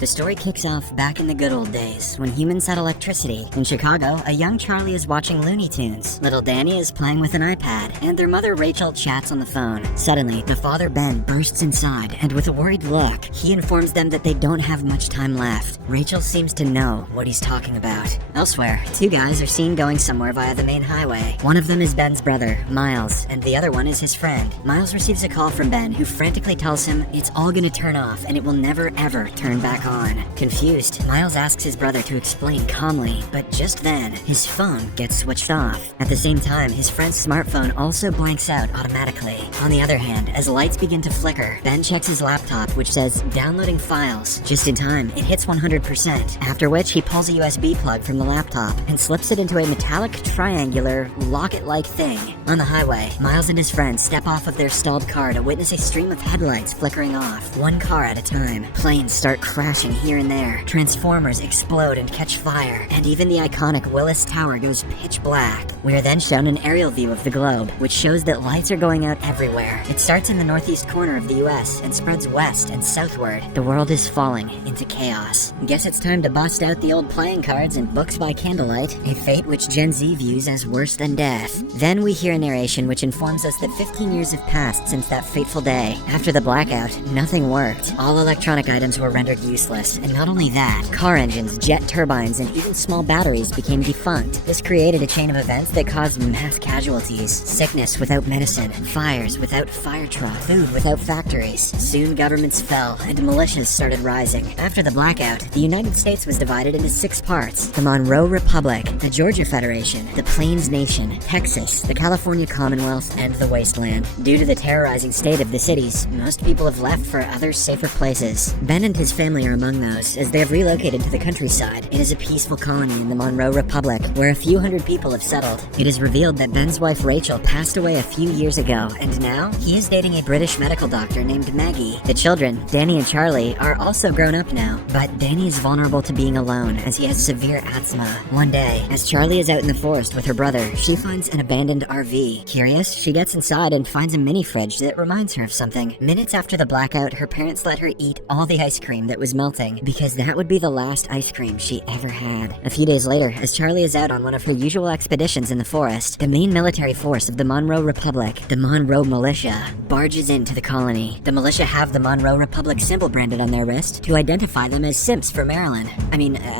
The story kicks off back in the good old days, when humans had electricity. In Chicago, a young Charlie is watching Looney Tunes. Little Danny is playing with an iPad, and their mother Rachel chats on the phone. Suddenly, the father Ben bursts inside, and with a worried look, he informs them that they don't have much time left. Rachel seems to know what he's talking about. Elsewhere, two guys are seen going somewhere via the main highway. One of them is Ben's brother, Miles, and the other one is his friend. Miles receives a call from Ben, who frantically tells him it's all gonna turn off and it will never ever turn back on. Confused, Miles asks his brother to explain calmly, but just then, his phone gets switched off. At the same time, his friend's smartphone also blanks out automatically. On the other hand, as lights begin to flicker, Ben checks his laptop, which says downloading files. Just in time, it hits 100%, after which he pulls a USB plug from the laptop and slips it into a metallic triangular locket-like thing. On the highway, Miles and his friends step off of their stalled car to witness a stream of headlights flickering off, one car at a time. Planes start crashing here and there, transformers explode and catch fire, and even the iconic Willis Tower goes pitch black. We are then shown an aerial view of the globe, which shows that lights are going out everywhere. It starts in the northeast corner of the US and spreads west and southward. The world is falling into chaos. Guess it's time to bust out the old playing cards and books by candlelight, a fate which Gen Z views as worse than death. Then we hear a narration which informs us that 15 years have passed since that fateful day. After the blackout, nothing worked. All electronic items were rendered useless, and not only that, car engines, jet turbines, and even small batteries became defunct. This created a chain of events that caused mass casualties, sickness without medicine, fires without fire truck, food without factories. Soon governments fell, and militias started rising. After the blackout, the United States was divided into 6 parts: the Monroe Republic, the Georgia Federation, the Plains Nation, Texas, the California Commonwealth, and the Wasteland. Due to the terrorizing state of the cities, most people have left for other safer places. Ben and his family are among those, as they have relocated to the countryside. It is a peaceful colony in the Monroe Republic, where a few hundred people have settled. It is revealed that Ben's wife Rachel passed away a few years ago, and now he is dating a British medical doctor named Maggie. The children, Danny and Charlie, are also grown up now, but Danny is vulnerable to being alone as he has severe asthma. One day, as Charlie is out in the forest with her brother, she finds an abandoned RV. Curious, she gets inside and finds a mini fridge that reminds her of something. Minutes after the blackout, her parents let her eat all the ice cream that was melting, because that would be the last ice cream she ever had. A few days later, as Charlie is out on one of her usual expeditions in the forest, the main military force of the Monroe Republic, the Monroe Militia, barges into the colony. The militia have the Monroe Republic symbol branded on their wrist to identify them as simps for Maryland.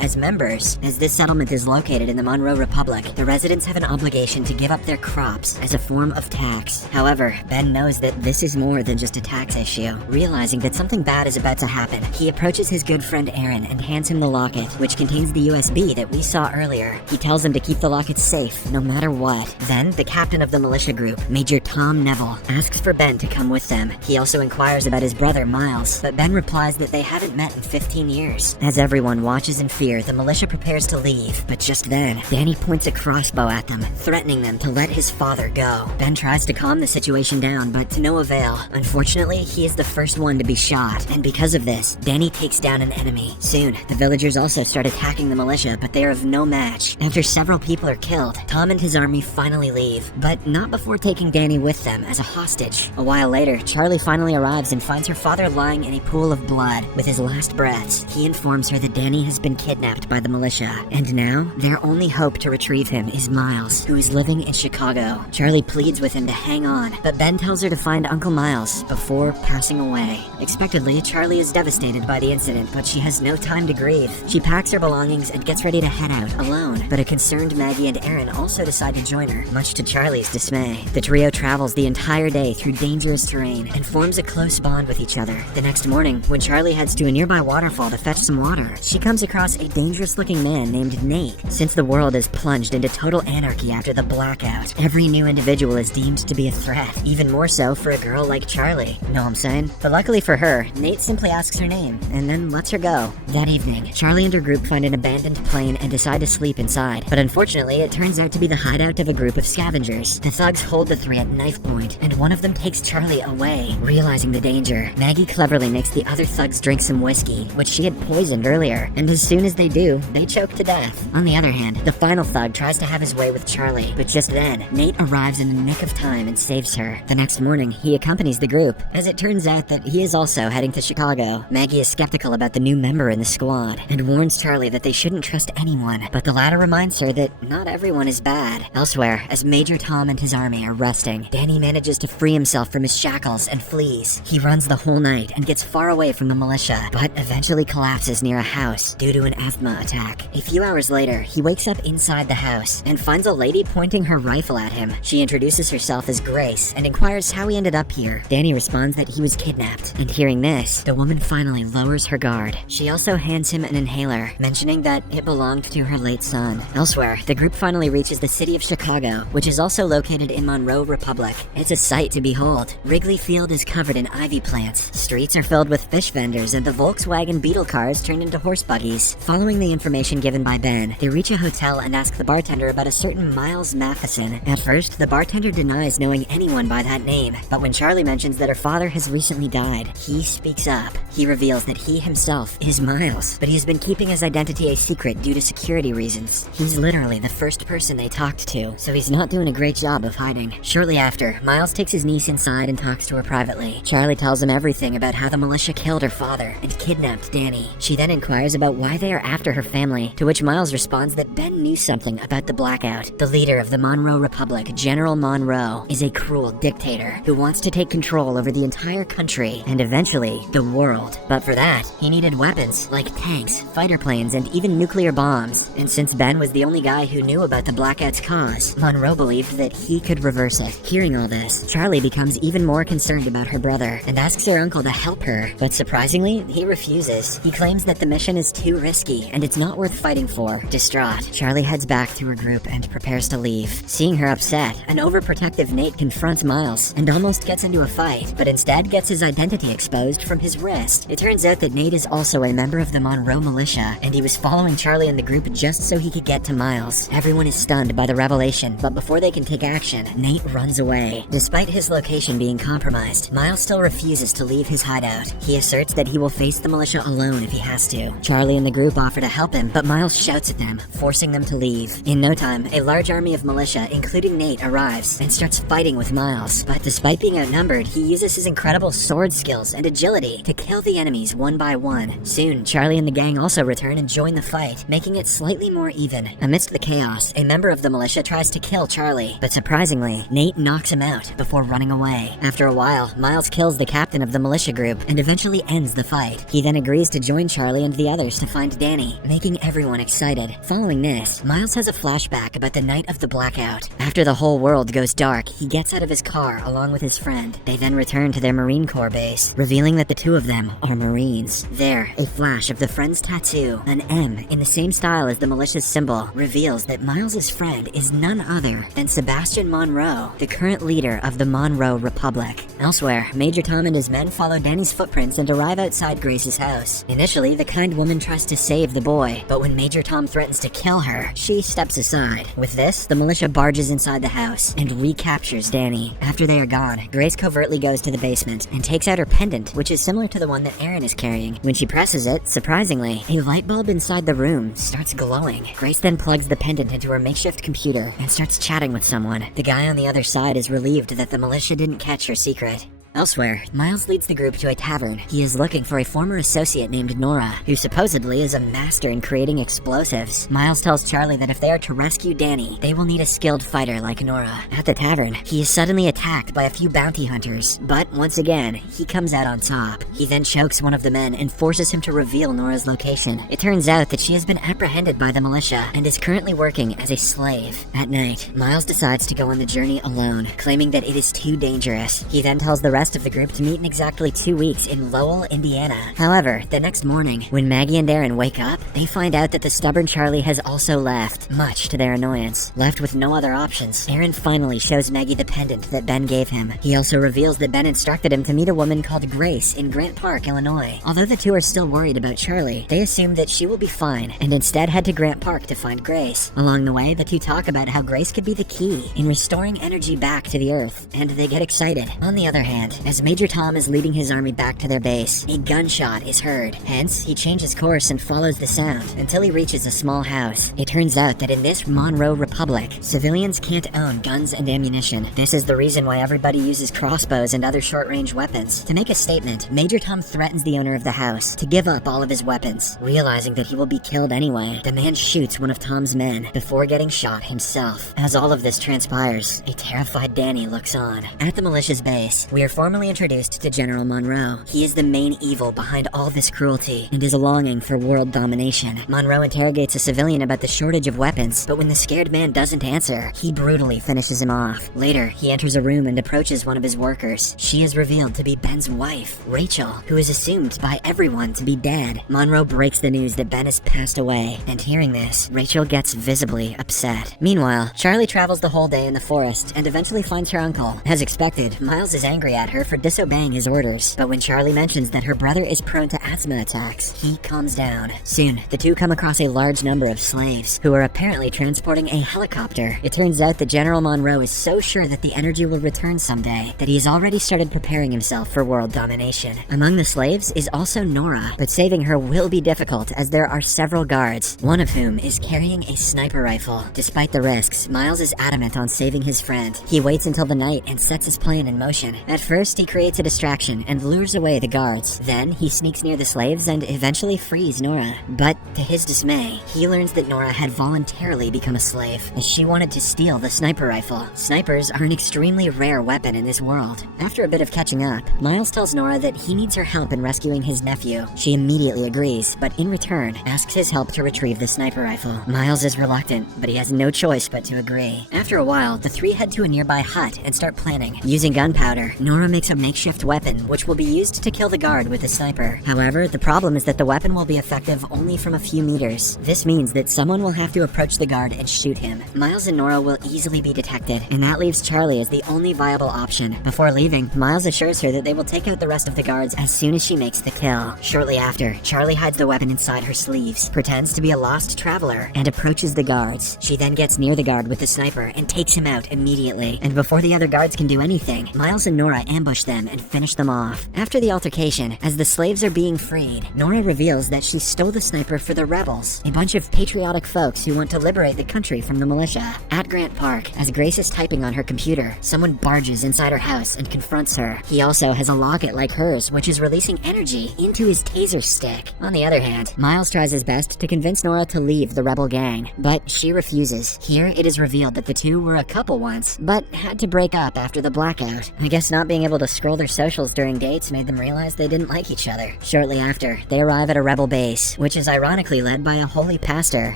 As members. As this settlement is located in the Monroe Republic, the residents have an obligation to give up their crops as a form of tax. However, Ben knows that this is more than just a tax issue. Realizing that something bad is about to happen, he approaches his good friend Aaron and hands him the locket, which contains the USB that we saw earlier. He tells him to keep the locket safe, no matter what. Then, the captain of the militia group, Major Tom Neville, asks for Ben to come with them. He also inquires about his brother Miles, but Ben replies that they haven't met in 15 years. As everyone watches in fear, the militia prepares to leave, but just then, Danny points a crossbow at them, threatening them to let his father go. Ben tries to calm the situation down, but to no avail. Unfortunately, he is the first one to be shot, and because of this, Danny takes down an enemy. Soon, the villagers also start attacking the militia, but they are of no match. After several people are killed, Tom and his army finally leave, but not before taking Danny with them as a hostage. A while later, Charlie finally arrives and finds her father lying in a pool of blood. With his last breaths, he informs her that Danny has been kidnapped by the militia, and now, their only hope to retrieve him is Miles, who is living in Chicago. Charlie pleads with him to hang on, but Ben tells her to find Uncle Miles before passing away. Expectedly, Charlie is devastated by the incident, but she has no time to grieve. She packs her belongings and gets ready to head out alone, but a concerned Maggie and Aaron also decide to join her, much to Charlie's dismay. The trio travels the entire day through dangerous terrain and forms a close bond with each other. The next morning, when Charlie heads to a nearby waterfall to fetch some water, she comes across a dangerous-looking man named Nate. Since the world is plunged into total anarchy after the blackout, every new individual is deemed to be a threat, even more so for a girl like Charlie. Know what I'm saying? But luckily for her, Nate simply asks her name, and then lets her go. That evening, Charlie and her group find an abandoned plane and decide to sleep inside, but unfortunately, it turns out to be the hideout of a group of scavengers. The thugs hold the 3 at knife point, and one of them takes Charlie away. Realizing the danger, Maggie cleverly makes the other thugs drink some whiskey, which she had poisoned earlier, and as soon as they do, they choke to death. On the other hand, the final thug tries to have his way with Charlie, but just then, Nate arrives in the nick of time and saves her. The next morning, he accompanies the group, as it turns out that he is also heading to Chicago. Maggie is skeptical skeptical about the new member in the squad and warns Charlie that they shouldn't trust anyone, but the latter reminds her that not everyone is bad. Elsewhere, as Major Tom and his army are resting, Danny manages to free himself from his shackles and flees. He runs the whole night and gets far away from the militia, but eventually collapses near a house due to an asthma attack. A few hours later, he wakes up inside the house and finds a lady pointing her rifle at him. She introduces herself as Grace and inquires how he ended up here. Danny responds that he was kidnapped, and hearing this, the woman finally lowers her guard. She also hands him an inhaler, mentioning that it belonged to her late son. Elsewhere, the group finally reaches the city of Chicago, which is also located in Monroe Republic. It's a sight to behold. Wrigley Field is covered in ivy plants. Streets are filled with fish vendors, and the Volkswagen Beetle cars turned into horse buggies. Following the information given by Ben, they reach a hotel and ask the bartender about a certain Miles Matheson. At first, the bartender denies knowing anyone by that name, but when Charlie mentions that her father has recently died, he speaks up. He reveals that he himself is Miles, but he has been keeping his identity a secret due to security reasons. He's literally the first person they talked to, so he's not doing a great job of hiding. Shortly after, Miles takes his niece inside and talks to her privately. Charlie tells him everything about how the militia killed her father and kidnapped Danny. She then inquires about why they are after her family, to which Miles responds that Ben knew something about the blackout. The leader of the Monroe Republic, General Monroe, is a cruel dictator who wants to take control over the entire country and eventually the world. But for that, he needed weapons like tanks, fighter planes, and even nuclear bombs. And since Ben was the only guy who knew about the blackout's cause, Monroe believed that he could reverse it. Hearing all this, Charlie becomes even more concerned about her brother and asks her uncle to help her, but surprisingly, he refuses. He claims that the mission is too risky and it's not worth fighting for. Distraught, Charlie heads back to her group and prepares to leave. Seeing her upset, an overprotective Nate confronts Miles and almost gets into a fight, but instead gets his identity exposed from his wrist. It turns out that Nate is also a member of the Monroe militia, and he was following Charlie and the group just so he could get to Miles. Everyone is stunned by the revelation, but before they can take action, Nate runs away. Despite his location being compromised, Miles still refuses to leave his hideout. He asserts that he will face the militia alone if he has to. Charlie and the group offer to help him, but Miles shouts at them, forcing them to leave. In no time, a large army of militia, including Nate, arrives and starts fighting with Miles. But despite being outnumbered, he uses his incredible sword skills and agility to kill the enemies one by one. Soon, Charlie and the gang also return and join the fight, making it slightly more even. Amidst the chaos, a member of the militia tries to kill Charlie, but surprisingly, Nate knocks him out before running away. After a while, Miles kills the captain of the militia group and eventually ends the fight. He then agrees to join Charlie and the others to find Danny, making everyone excited. Following this, Miles has a flashback about the night of the blackout. After the whole world goes dark, he gets out of his car along with his friend. They then return to their Marine Corps base, revealing that the two of them are Marines. There, a flash of the friend's tattoo, an M in the same style as the militia's symbol, reveals that Miles's friend is none other than Sebastian Monroe, the current leader of the Monroe Republic. Elsewhere, Major Tom and his men follow Danny's footprints and arrive outside Grace's house. Initially, the kind woman tries to save the boy, but when Major Tom threatens to kill her, she steps aside. With this, the militia barges inside the house and recaptures Danny. After they are gone, Grace covertly goes to the basement and takes out her pendant, which is similar to the one that Aaron is carrying. When she presses it, surprisingly, a light bulb inside the room starts glowing. Grace then plugs the pendant into her makeshift computer and starts chatting with someone. The guy on the other side is relieved that the militia didn't catch her secret. Elsewhere, Miles leads the group to a tavern. He is looking for a former associate named Nora, who supposedly is a master in creating explosives. Miles tells Charlie that if they are to rescue Danny, they will need a skilled fighter like Nora. At the tavern, he is suddenly attacked by a few bounty hunters, but once again, he comes out on top. He then chokes one of the men and forces him to reveal Nora's location. It turns out that she has been apprehended by the militia and is currently working as a slave. At night, Miles decides to go on the journey alone, claiming that it is too dangerous. He then tells the rest of the group to meet in exactly 2 weeks in Lowell, Indiana. However, the next morning, when Maggie and Aaron wake up, they find out that the stubborn Charlie has also left, much to their annoyance. Left with no other options, Aaron finally shows Maggie the pendant that Ben gave him. He also reveals that Ben instructed him to meet a woman called Grace in Grant Park, Illinois. Although the two are still worried about Charlie, they assume that she will be fine and instead head to Grant Park to find Grace. Along the way, the two talk about how Grace could be the key in restoring energy back to the Earth, and they get excited. On the other hand, as Major Tom is leading his army back to their base, a gunshot is heard. Hence, he changes course and follows the sound until he reaches a small house. It turns out that in this Monroe republic, civilians can't own guns and ammunition. This is the reason why everybody uses crossbows and other short-range weapons. To make a statement, Major Tom threatens the owner of the house to give up all of his weapons. Realizing that he will be killed anyway, the man shoots one of Tom's men before getting shot himself. As all of this transpires, a terrified Danny looks on. At the militia's base, we are formally introduced to General Monroe. He is the main evil behind all this cruelty and is longing for world domination. Monroe interrogates a civilian about the shortage of weapons, but when the scared man doesn't answer, he brutally finishes him off. Later, he enters a room and approaches one of his workers. She is revealed to be Ben's wife, Rachel, who is assumed by everyone to be dead. Monroe breaks the news that Ben has passed away, and hearing this, Rachel gets visibly upset. Meanwhile, Charlie travels the whole day in the forest and eventually finds her uncle. As expected, Miles is angry at her for disobeying his orders, but when Charlie mentions that her brother is prone to asthma attacks, he calms down. Soon, the two come across a large number of slaves, who are apparently transporting a helicopter. It turns out that General Monroe is so sure that the energy will return someday that he has already started preparing himself for world domination. Among the slaves is also Nora, but saving her will be difficult as there are several guards, one of whom is carrying a sniper rifle. Despite the risks, Miles is adamant on saving his friend. He waits until the night and sets his plan in motion. At first, he creates a distraction and lures away the guards. Then, he sneaks near the slaves and eventually frees Nora. But, to his dismay, he learns that Nora had voluntarily become a slave, as she wanted to steal the sniper rifle. Snipers are an extremely rare weapon in this world. After a bit of catching up, Miles tells Nora that he needs her help in rescuing his nephew. She immediately agrees, but in return, asks his help to retrieve the sniper rifle. Miles is reluctant, but he has no choice but to agree. After a while, the three head to a nearby hut and start planning. Using gunpowder, Nora makes a makeshift weapon, which will be used to kill the guard with the sniper. However, the problem is that the weapon will be effective only from a few meters. This means that someone will have to approach the guard and shoot him. Miles and Nora will easily be detected, and that leaves Charlie as the only viable option. Before leaving, Miles assures her that they will take out the rest of the guards as soon as she makes the kill. Shortly after, Charlie hides the weapon inside her sleeves, pretends to be a lost traveler, and approaches the guards. She then gets near the guard with the sniper and takes him out immediately. And before the other guards can do anything, Miles and Nora ambush them and finish them off. After the altercation, as the slaves are being freed, Nora reveals that she stole the sniper for the rebels, a bunch of patriotic folks who want to liberate the country from the militia. At Grant Park, as Grace is typing on her computer, someone barges inside her house and confronts her. He also has a locket like hers, which is releasing energy into his taser stick. On the other hand, Miles tries his best to convince Nora to leave the rebel gang, but she refuses. Here, it is revealed that the two were a couple once, but had to break up after the blackout. I guess not being able to scroll their socials during dates made them realize they didn't like each other. Shortly after, they arrive at a rebel base, which is ironically led by a holy pastor.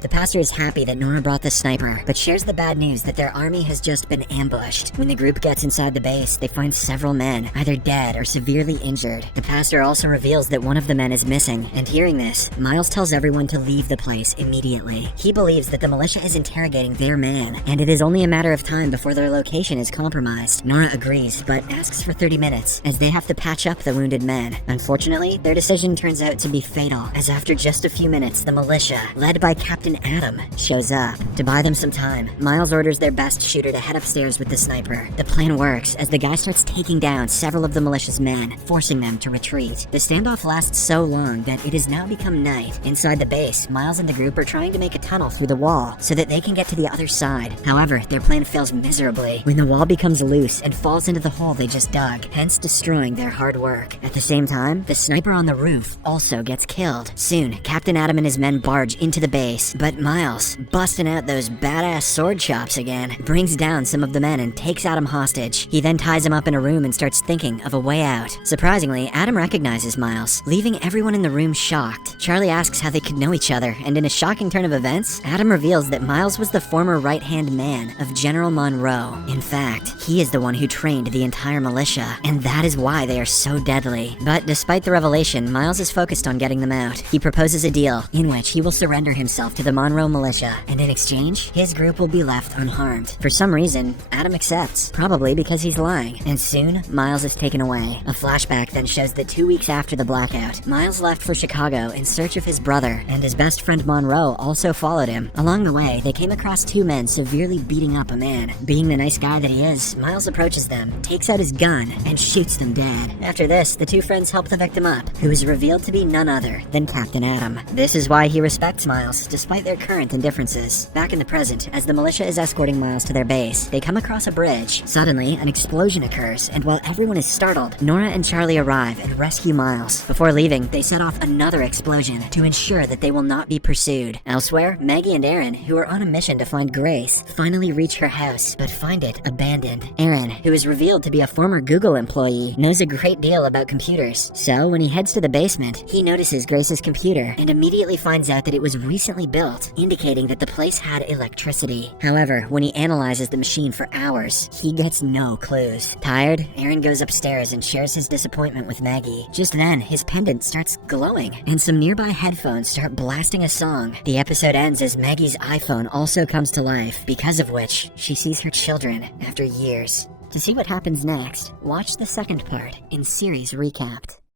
The pastor is happy that Nora brought the sniper, but shares the bad news that their army has just been ambushed. When the group gets inside the base, they find several men, either dead or severely injured. The pastor also reveals that one of the men is missing, and hearing this, Miles tells everyone to leave the place immediately. He believes that the militia is interrogating their man, and it is only a matter of time before their location is compromised. Nora agrees, but asks for 30 minutes, as they have to patch up the wounded men. Unfortunately, their decision turns out to be fatal, as after just a few minutes, the militia, led by Captain Adam, shows up. To buy them some time, Miles orders their best shooter to head upstairs with the sniper. The plan works, as the guy starts taking down several of the militia's men, forcing them to retreat. The standoff lasts so long that it has now become night. Inside the base, Miles and the group are trying to make a tunnel through the wall so that they can get to the other side. However, their plan fails miserably when the wall becomes loose and falls into the hole they just dug, hence destroying their hard work. At the same time, the sniper on the roof also gets killed. Soon, Captain Adam and his men barge into the base, but Miles, busting out those badass sword chops again, brings down some of the men and takes Adam hostage. He then ties him up in a room and starts thinking of a way out. Surprisingly, Adam recognizes Miles, leaving everyone in the room shocked. Charlie asks how they could know each other, and in a shocking turn of events, Adam reveals that Miles was the former right-hand man of General Monroe. In fact, he is the one who trained the entire militia, and that is why they are so deadly. But despite the revelation, Miles is focused on getting them out. He proposes a deal in which he will surrender himself to the Monroe militia, and in exchange, his group will be left unharmed. For some reason, Adam accepts, probably because he's lying, and soon, Miles is taken away. A flashback then shows that 2 weeks after the blackout, Miles left for Chicago in search of his brother, and his best friend Monroe also followed him. Along the way, they came across two men severely beating up a man. Being the nice guy that he is, Miles approaches them, takes out his gun, and shoots them dead. After this, the two friends help the victim up, who is revealed to be none other than Captain Adam. This is why he respects Miles, despite their current indifferences. Back in the present, present as the militia is escorting Miles to their base. They come across a bridge. Suddenly, an explosion occurs, and while everyone is startled, Nora and Charlie arrive and rescue Miles. Before leaving, they set off another explosion to ensure that they will not be pursued. Elsewhere, Maggie and Aaron, who are on a mission to find Grace, finally reach her house, but find it abandoned. Aaron, who is revealed to be a former Google employee, knows a great deal about computers. So when he heads to the basement, he notices Grace's computer and immediately finds out that it was recently built, indicating that the place had electricity. However, when he analyzes the machine for hours, he gets no clues. Tired, Aaron goes upstairs and shares his disappointment with Maggie. Just then, his pendant starts glowing, and some nearby headphones start blasting a song. The episode ends as Maggie's iPhone also comes to life, because of which she sees her children after years. To see what happens next, watch the second part in Series Recapped.